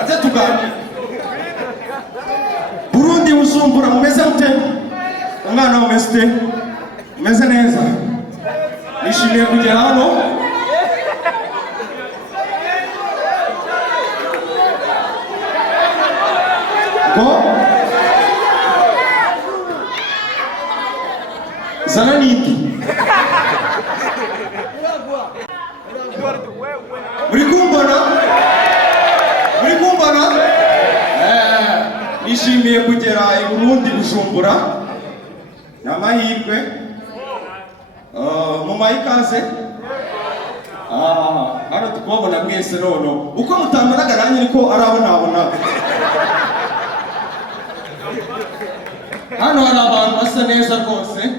aze tuganire. Burundi Bujumbura mumeze mute? Umwana umeze umeze neza. Nishimiye kugera hano. Zana niki? Muri kumbona? Nishimiye kugera i Burundi Bujumbura. Namahirwe. Mama ikaze. Hano tukubona mwese nono. Uko mutambaraga nanjye niko arabona. Hano hari abantu basa neza rwose.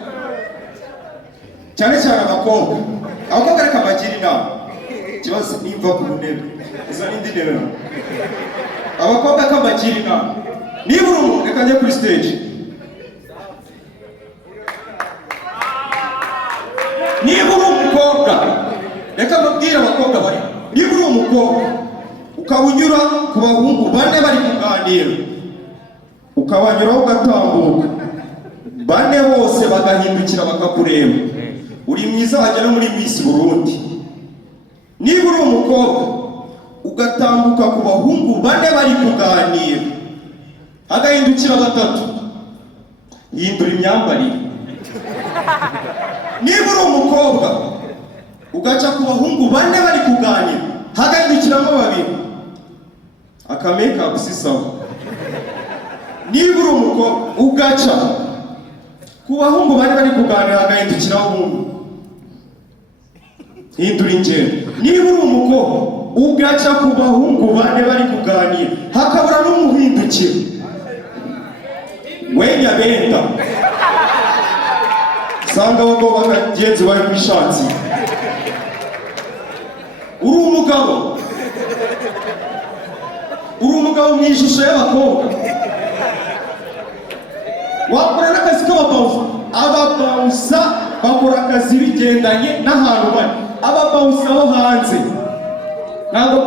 Cyane abakobwa. Abakobwa reka bagira inama. Kibazo nimva ku ntebe. Izo ni ndinebe. Abakobwa kabagira inama. Niba uri reka njye kuri stage. Niba uri umukobwa reka mbabwire abakobwa bari. Niba uri umukobwa ukawunyura ku bahungu bane bari kuganira. Ukabanyuraho ugatambuka. Bane bose bagahindukira bakakureba. Uri mwiza wagera muri Miss Burundi. Niba uri umukobwa ugatambuka ku bahungu bane bari kuganira. Hagahindukira batatu. Hindura imyambarire. Niba uri umukobwa ugaca ku bahungu bane bari kuganira. Hagahindukiramo babiri. Akameka gusisaho. Niba uri umukobwa ugaca ku bahungu bane bari kuganira hagahindukiraho umuntu. Hindura ingendo. Niba uri umukobwa ugaca ku bahungu bane bari kuganira hakabura n'umuhindukiro. Wenya benda. Sanga abagabo bakagenzi bari kwishatsi. Uri umugabo mu ishusho y'abakobwa. Wakora n'akazi k'ababawusa. Ababawusa bakora akazi bigendanye n'ahantu bari. Ababawusa bo hanze. Ntabwo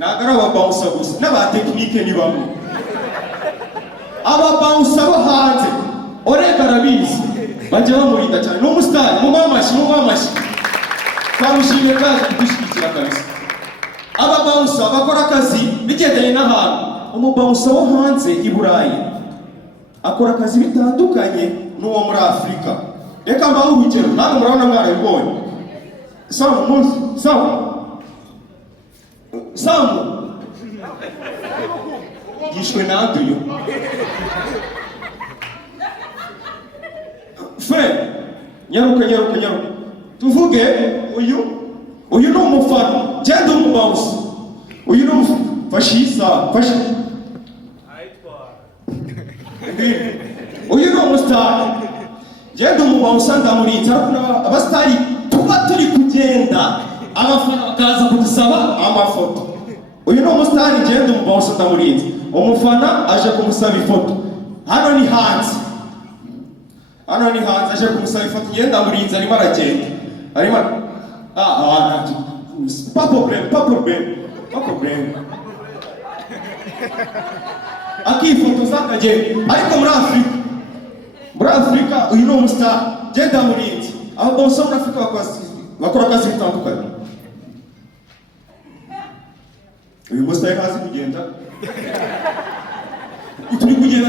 ari ababawusa gusa n'abatekinike ni bamwe. Ababawusa bo hanze orega arabizi bajya bamurinda cyane. N'umusitari mumamashi twamushimiye kandi kudushyigikira kabisa. Ababawusa bakora akazi bigendanye n'ahantu. Umubawusa wo hanze i Burayi akora akazi bitandukanye n'uwo muri Afurika. Reka mbaho urugero ntabwo murabona mwarabibonye. Samu yishwe n'anduyo. Nyaruka tuvuge uyu ni umufana genda umubawusa. Uyu ni umufana fasha uyu ni umusitari genda umubawusa ndamurinze. Abasitari tuba turi kugenda abafana bakaza kudusaba amafoto. Uyu ni umusitari genda umubawusa ndamurinze. Umufana aje kumusaba ifoto. Hano ni hanze aje kumusaba ifoto. Genda murinze arimo aragenda. Pas problème. Akifotoza akagenda. Ariko muri Afurika uyu ni umusitari genda murinze. Ababawusa muri Afurika bakora akazi bitandukanye. Uyu musitari ntazi kugenda. Turi kugenda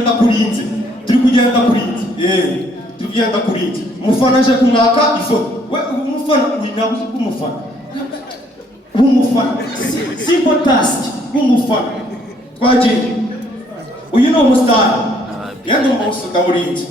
ndakurinze. Umufana aje kumwaka ifoto. We umufana winabuze kumufana. Simple task kumufana. Twagiye. Uyu ni umusitari. Yandi umubawusa ndamurinze.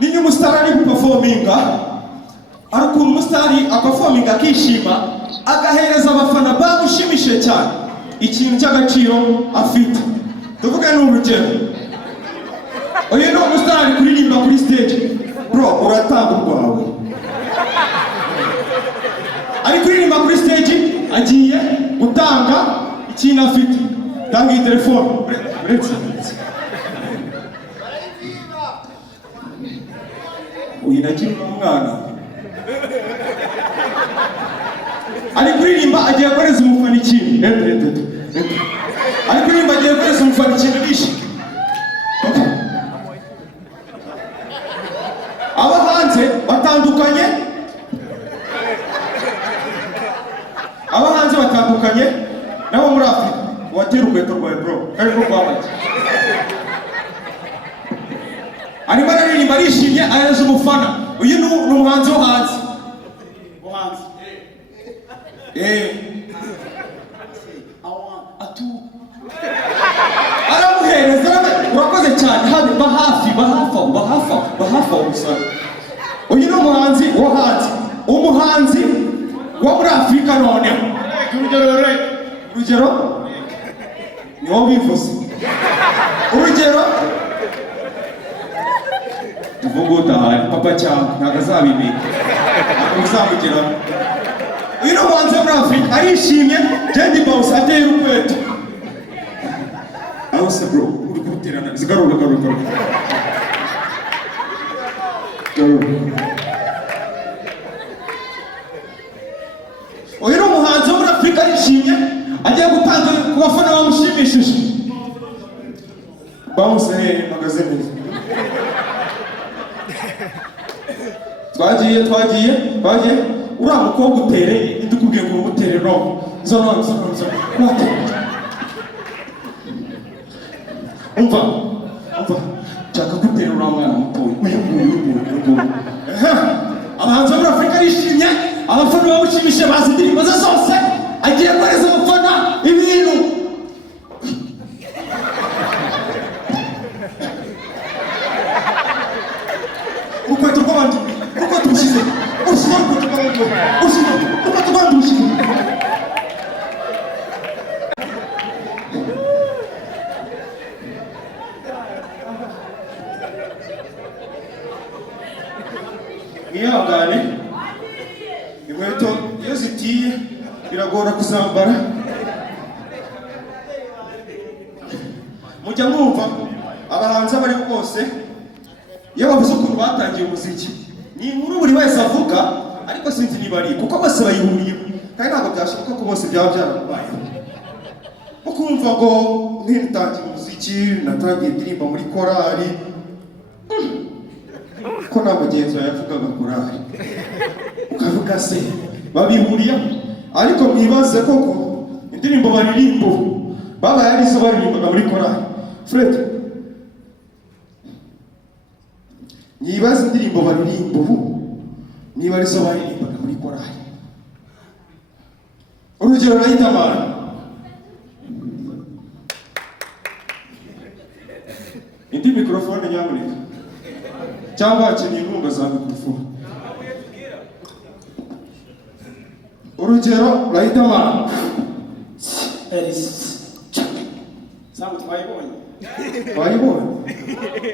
Ninyi umusitari ari guperforminga. Ariko umusitari aperforminga akishima agahereza abafana bamushima. gishimishije cyane ikintu cy'agaciro afite tuvuga n'urugero uyu ni umusitari kuririmba kuri stage bro uratanga urwawe ari kuririmba kuri stage agiye gutanga ikintu afite tanga iyi telefone uretse uyu nakiri umwana ari kuririmba agiye gukoreza umufana ikintu ari kuririmba agiye gukoreza umufana ikintu bishimye aba hanze batandukanye nabo muri Afurika watera urukweto rwawe bro kandi rwo rwamage arimo araririmba arishimye ahereza umufana uyu ni umuhanzi wo hanze aramuhereza urakoze cyane hano bahafi gusa uyu ni umuhanzi wo hanze umuhanzi wo muri Afurika noneho urugero niwo bivuze urugero tuvuga utahari papa cyangwa ntabwo azabimenya ntabwo uzamugeraho uyu ni umuhanzi wo muri Afurika arishimye Jendi Bounce ateye urukweto aho se bro uri kuruterana zigarura uyu ni umuhanzi wo muri Afurika arishimye agiye gutanga ku bafana bamushimishije Bounce magaze neza twagiye uriya mukobwa utereye ndikubwiye ngo umutere no zo umva nshaka gutera uriya mwana mutoya uyu abahanzi bo muri Afurika arishimye abafana bamushimishije bazi indirimbo ze zose agiye kohereza umufana ibintu urukweto rw'abandi urukweto ushyize urukweto rw'abandi ushyize mwihangane inkweto iyo zitiye biragora kuzambara mujya mwumva abahanzi abari bose iyo bavuze ukuntu batangiye umuziki ni inkuru buri wese avuga ariko sinzi niba ari kuko bose bayihuriyeho kandi ntabwo byashoboka ko bose byaba byarabayeho ukumva ngo ntitangiye umuziki natangiye indirimbo muri korali ko nta mugenzi wawe yavugaga korali ukavuga se babihuriyeho ariko mwibaze koko indirimbo baririmbo babaye arizo baririmbaga muri korali Fred nibaze indirimbo baririmbo niba arizo baririmbaga muri korali urugero nayitamara indi mikrofone nyamuneka cyangwa hakeneye inkunga za mikrofone urugero nayitamara Samu twayibonye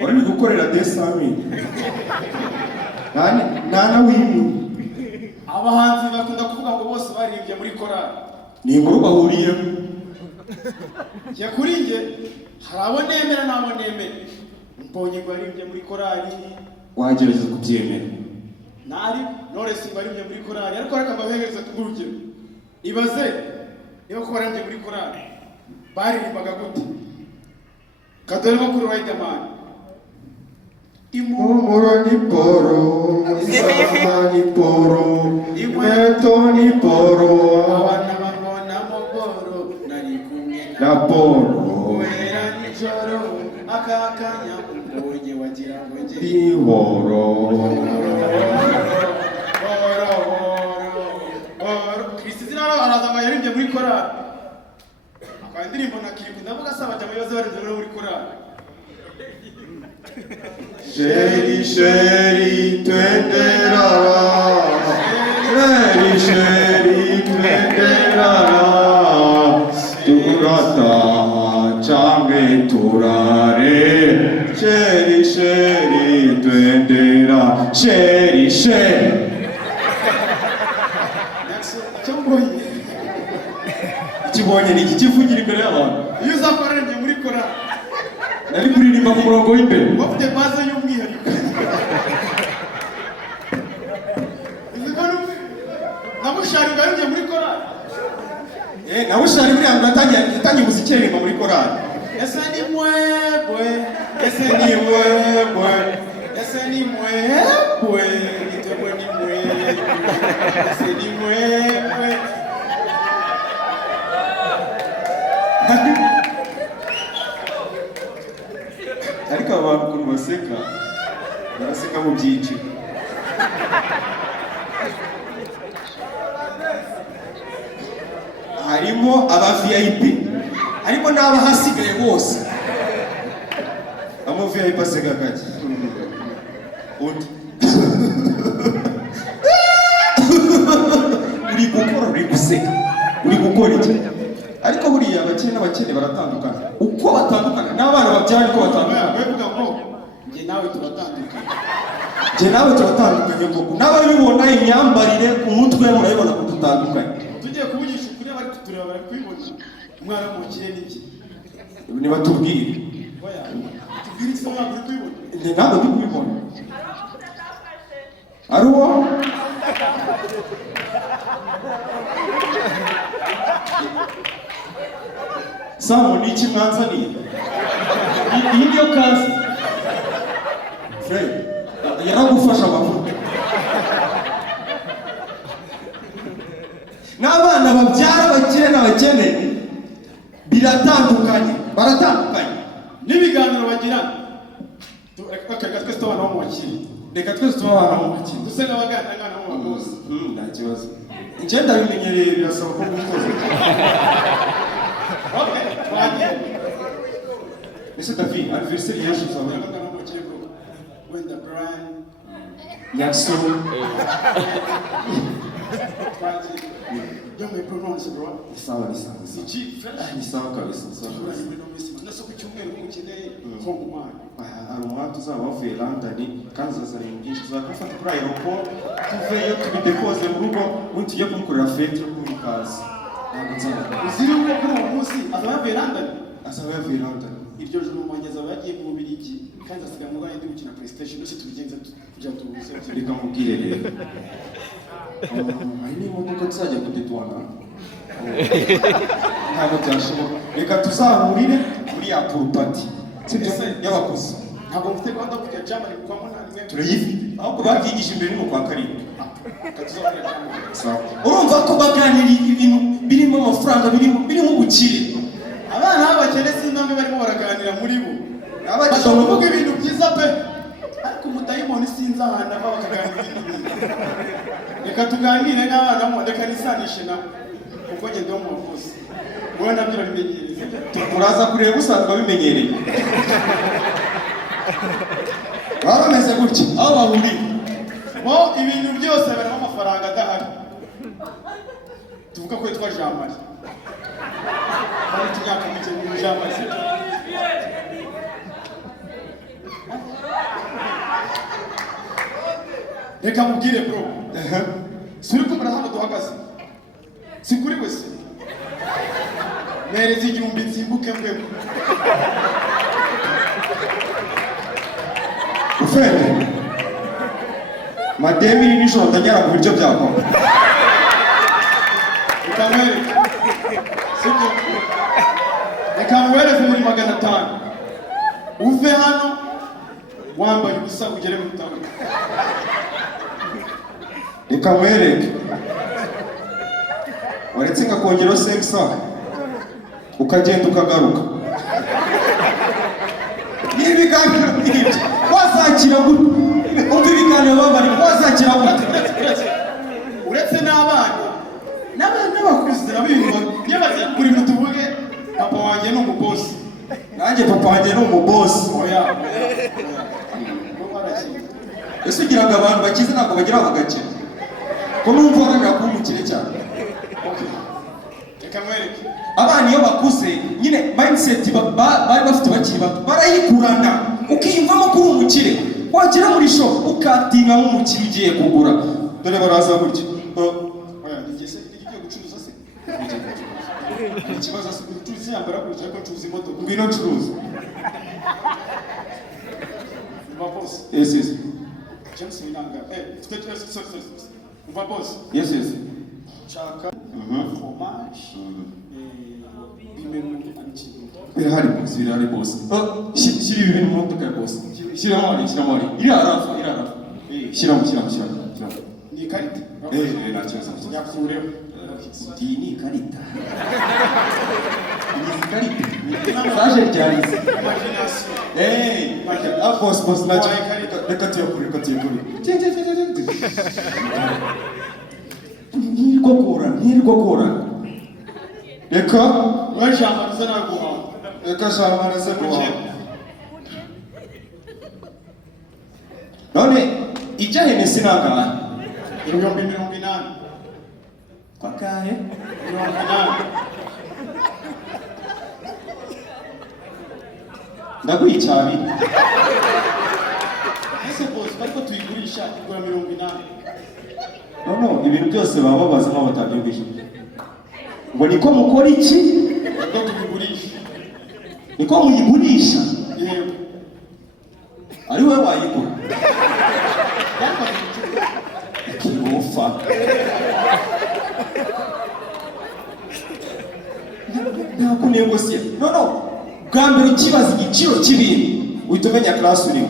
uri gukorera desamini nana w'ibi abahanzi bakunda kuvuga ngo bose baririmbye muri korali ni inkuru bahuriyemo ya kuri nge hari abo nemera n'abo nemera mbonye ngo baririmbye muri korali wagerageza kubyemera nari Knowless ngo baririmbye muri korali ariko reka mbahegereza tugurukire ibaze niba ko baririmbye muri korali baririmbaga gute kadore nko kuri Riderman impumuro ni poro isaha ni poro inkweto ni poro abana babonamo poro nari kumwe na poro wera nijoro akakanya mbonye wagira ngo nge ihoro Christina araza ngo yaririmbye muri korali indirimbo na clip ndavuga saba cyangwa ibibazo barinze muri korali Sheri twendera Sheri twendera turataha canke turare sheri sheri twendera sheri sheri ikibonye ni iki kivugira imbere y'abantu iyo uzakoranye muri korali nari kuririmba ku murongo w'imbere bafite baze y'umwihariko namushari ngaruye muri korali nawe ushari buriya ngo yatangiye umuziki aririmba muri korali ese ni mwebwe ese ni mwebwe ese ni mwebwe nitebwe ni mwebwe ese ni mwebwe ariko abantu ukuntu baseka baraseka mu byiciro harimo aba VIP ariko n'abahasigaye bose amo VIP aseka gake undi uri gukora uri guseka uri gukora iki ariko buriya abakene n'abakene baratandukana uko batandukana n'abana babyara ariko batandukana bavuga ngo njye nawe turatandukanye koko n'ababibona imyambarire ku mutwe murabibona ko dutandukanye tugiye kuvugisha ukuri abari kutureba bari kubibona umwana w'umukire n'iki nibatubwire tubwire iki ntabwo uri kubibona ntabwo ndi kubibona ari uwo Samu ni iki mwanzaniye iyi niyo kazi Fred yaragufasha amavuta n'abana babyara abakire n'abakene biratandukanye baratandukanye n'ibiganiro bagirana reka twese tubana bo mu bakire reka twese tubana bo mu bakire duse n'abaganira bo mu bakozi nta kibazo njye ndabimenyereye birasaba ko mwitoza Ese David, anniversaire yaje uzawe when the brand NYAXO Don't me pronounce bro. Ni sawa ni sawa kabisa Nasa ku cyumweru ukeneye ko umwana hari umuhanda uzaba wavuye London kandi uzazana ibintu byinshi tuzakafata kuri aeroport tuveyo tubidepoze mu rugo ubundi tujye kumukorera fete yo kumwikaza uziri uko kuri uwo munsi azaba yavuye London iryo joro umwongeza aba yagiye mu Bubiligi kandi asigaye mu Rwanda ndi gukina PlayStation ndetse tubigenza kugira tubuze reka mubwire rero hari n'imodoka tuzajya kudetwana ntabwo byashoboka reka tuzahurire muri ya purupati y'abakozi ntabwo mfite gahunda yo kujya Germany kwa munani turayifite ahubwo babyigisha imbere no kwa karindwi urumva ko baganira ibintu birimo amafaranga birimo ubukire abana b'abakene sinamwe barimo baraganira muri bo abageze bavuga ibintu byiza pe ariko umudayimoni sinzi ahantu ava bakaganira ibintu byiza reka tuganire n'abana mo reka nisanishe nabo kuko ngende wo mu bakozi wowe nabyo urabimenyereye uraza kureba usanzwe abimenyereye baba bameze gutya aho bahuriye bo ibintu byose barimo amafaranga adahari tuvuga ko yitwa Jean Marie bari imyaka mike mu Jean Marie reka mubwire bro suri kumara hano duhagaze sikuri wese mereza igihumbi nsimbuke mbwebwe ufende mademi nijoro ndagera ku biryo byakwa reka muhereze muri 500 uve hano wambaye ubusa ugere mu bitaro reka mwereke waretse ngakongeraho 500 ukagenda ukagaruka n'ibiganiro byinshi wazakira gute umva ibiganiro bambari wazakira gute uretse n'abana n'abakuze n'abiyumva iyo bazakura ibintu tuvuge papa wanjye ni umubosi nanjye papa wanjye ni umubosi oya ese ugira ngo abantu bakize ntabwo bagira bagakira ko numva uharanira kuba umukire cyane reka mwereke abana iyo bakuze nyine mindset bari bafite bakiri bato barayikurana ukiyumvamo kuri umukire wagera muri shop ukatinga nk'umukire ugiye kugura dore baraza gutya oya nigeze ngiye gucuruza se ikibazo se gucuruza yambara gutya ariko ncuruza imodoka ngwino ncuruza boss yes yes James Minanga sorry boss yes yes chaka fromage birahari boss shyira ibi bintu mu modoka ya boss shyiramo ari iri arafa shyiramo ni ikarita nta kibazo yakureho iyi ni ikarita saje ryarize boss nacyo reka tuyakure ntirigogora reka urajamariza naguhawe reka jamarize guhawe none ijya henesi nangahe 80,000 kwakahe 80,000 ndaguha icyari ese boss bariko tuyigurisha igura 80,000 no ibintu byose baba babaza nkaho batabyumvise ngo niko mukora iki ngo tubigurisha niko muyigurisha yego ari wowe wayigura kibofa nta kunegosiya no bwa mbere ukibaza igiciro cy'ibintu uhita umenya class urimo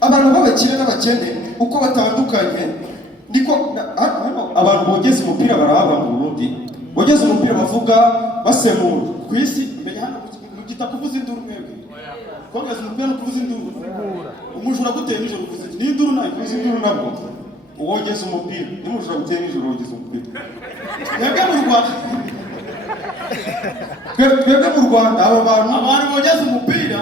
abantu b'abakire n'abakene uko batandukanye niko abantu bogeza umupira barahaba mu Burundi bogeza umupira bavuga basemura ku isi mbere hano mugita kuvuza induru mwebwe kogeza umupira no kuvuza induru umujura guteye nijoro kuvuza ni induru nayo kuvuza induru nabwo uwogeza umupira nimujura guteye nijoro wogeza umupira twebwe mu Rwanda abo abantu bogeza umupira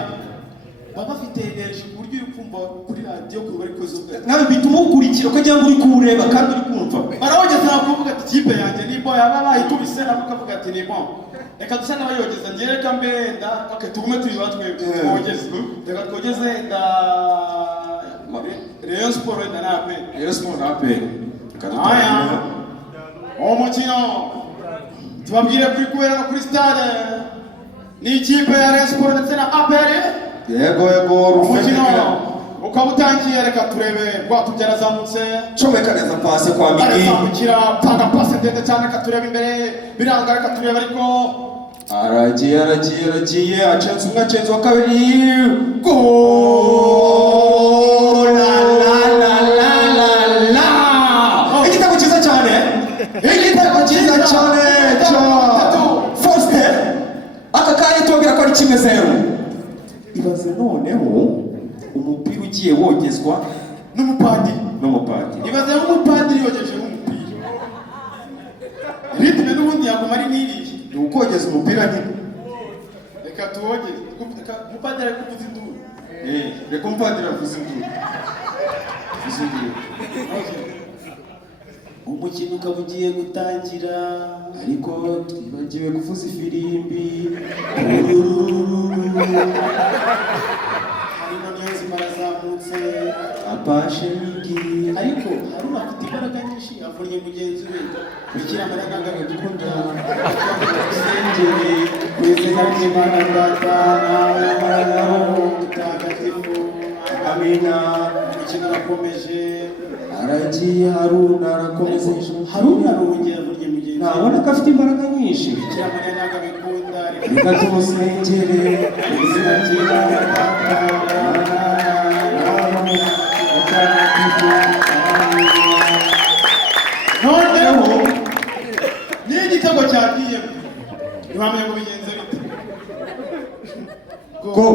baba bafite energy ku buryo uri kumva kuri radio kuri bari kozo nawe bituma ukurikira ukagira ngo uri kuwureba kandi uri kumva barawogeza bakuvuga ati kipe yanjye ni boy aba bayikubise nabo kavuga ati ni bon reka dusa n'abayogeza ngereka mbenda okay tugume turi batwe twogeze reka twogeze da Rayon Sport na AP aya umukino tubabwire kuri kubera no kuri stade ni ikipe ya Rayon Sport ndetse na APR yego umukino ukaba utangiye reka turebe rwatubyara azamutse comeka neza pase kwa Migi arazamukira panga pase ndende cyane reka turebe imbere biranga reka turebe ariko aragiye acenze wa kabiri goal la igitego cyiza cyane Foster aka kanya tubabwira ko ari 1-0 ibaze noneho umupira ugiye wogezwa n'umupadiri ibaze umupadiri yogeje umupira ritme n'ubundi yaguma ari n'iriye ni ukogeza umupira nyine reka tuwogeze umupadiri ari kuvuza induru reka umupadiri avuze induru umukino ukaba ugiye gutangira ariko twibagiwe kuvuza ifirimbi harimo Niyonzima arazamutse apashe Migi ariko haruna afite imbaraga nyinshi avunnye mugenzi we bikira Mariya ntabwo dukunda sengeri ku izina ry'Imana Data na Mutagatifu amina umukino urakomeje aragiye Haruna arakomeza Haruna arongera avunnye mugenzi we ntabona ko afite imbaraga nyinshi bikira Mariya ntabwo abikunda reka tumusengere ku izina ry'Imana Data noneho niyo igitego cyagiyemo ntiwamenye ngo bigenze bite go